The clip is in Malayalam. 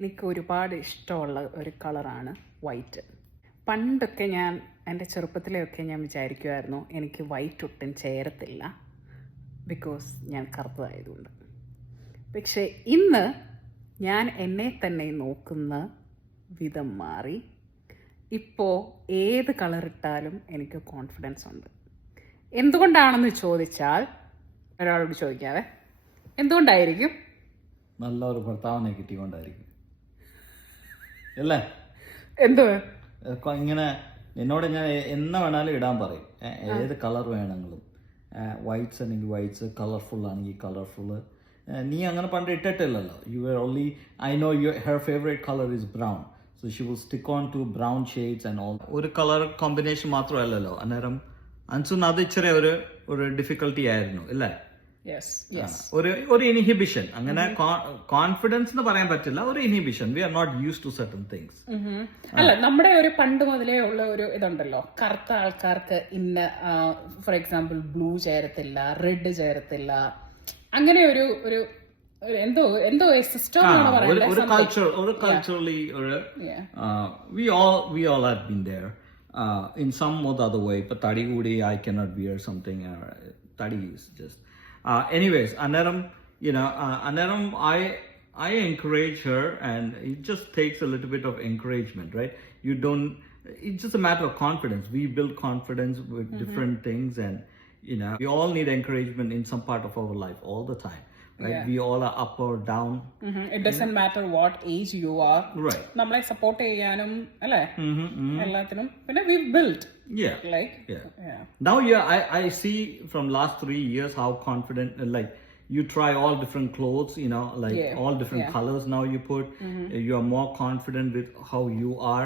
എനിക്ക് ഒരുപാട് ഇഷ്ടമുള്ള ഒരു കളറാണ് വൈറ്റ്. പണ്ടൊക്കെ എൻ്റെ ചെറുപ്പത്തിലെയൊക്കെ ഞാൻ വിചാരിക്കുമായിരുന്നു എനിക്ക് വൈറ്റ് ഒട്ടും ചേരത്തില്ല, ബിക്കോസ് ഞാൻ കറുത്തതായതുകൊണ്ട്. പക്ഷേ ഇന്ന് ഞാൻ എന്നെ തന്നെ നോക്കുന്ന വിധം മാറി. ഇപ്പോൾ ഏത് കളറിട്ടാലും എനിക്ക് കോൺഫിഡൻസ് ഉണ്ട്. എന്തുകൊണ്ടാണെന്ന് ചോദിച്ചാൽ, ഒരാളോട് ചോദിക്കാവേ, എന്തുകൊണ്ടായിരിക്കും? നല്ലൊരു ഭർത്താവിനെ കിട്ടിക്കൊണ്ടായിരിക്കും അല്ലേ? എന്തോ ഇങ്ങനെ എന്നോട് ഞാൻ എന്നെ വേണാലും ഇടാൻ പറയും, ഏത് കളർ വേണമെങ്കിലും. വൈറ്റ്സ് ആണെങ്കിൽ വൈറ്റ്സ്, കളർഫുൾ ആണെങ്കിൽ കളർഫുള്ള്. നീ അങ്ങനെ പണ്ട് ഇട്ടിട്ടില്ലല്ലോ. You are only, I know her favourite colour is brown, so she will stick on to brown shades and all. ഒരു കളർ കോമ്പിനേഷൻ മാത്രമല്ലല്ലോ. അന്നേരം അൻസുന് അത് ഇച്ചിരി ഒരു ഡിഫിക്കൽട്ടി ആയിരുന്നു അല്ലേ? ഒരു ഇൻഹിബിഷൻ. അങ്ങനെ കോൺഫിഡൻസ് എന്ന് പറയാൻ പറ്റില്ല, ഒരു inhibition. We are not use to certain things. അല്ല, നമ്മുടെ ഒരു പണ്ട് മുതലേ ഉള്ള ഒരു ഇതുണ്ടല്ലോ, കറുത്ത ആൾക്കാർക്ക് ഇന്ന, ഫോർ എക്സാമ്പിൾ ബ്ലൂ ചേരത്തില്ല, റെഡ് ചേരത്തില്ല, അങ്ങനെ ഒരു എന്തോ സിസ്റ്റം ഒരു culturally we all have been there in some or the other way. But tadi goodi I cannot wear something. Tadi is just anyways, Anaram, Anaram, I encourage her, and it just takes a little bit of encouragement, right? It's just a matter of confidence. We build confidence with different things, and we all need encouragement in some part of our life all the time, right? We all are up or down. It doesn't matter what age you are, right? നമ്മളെ സപ്പോർട്ട് ചെയ്യാനും അല്ലേ, എല്ലാത്തിനും. പിന്നെ we built. Now I see from last 3 years how confident, like you try all different clothes, all different colors now you put. You are more confident with how you are.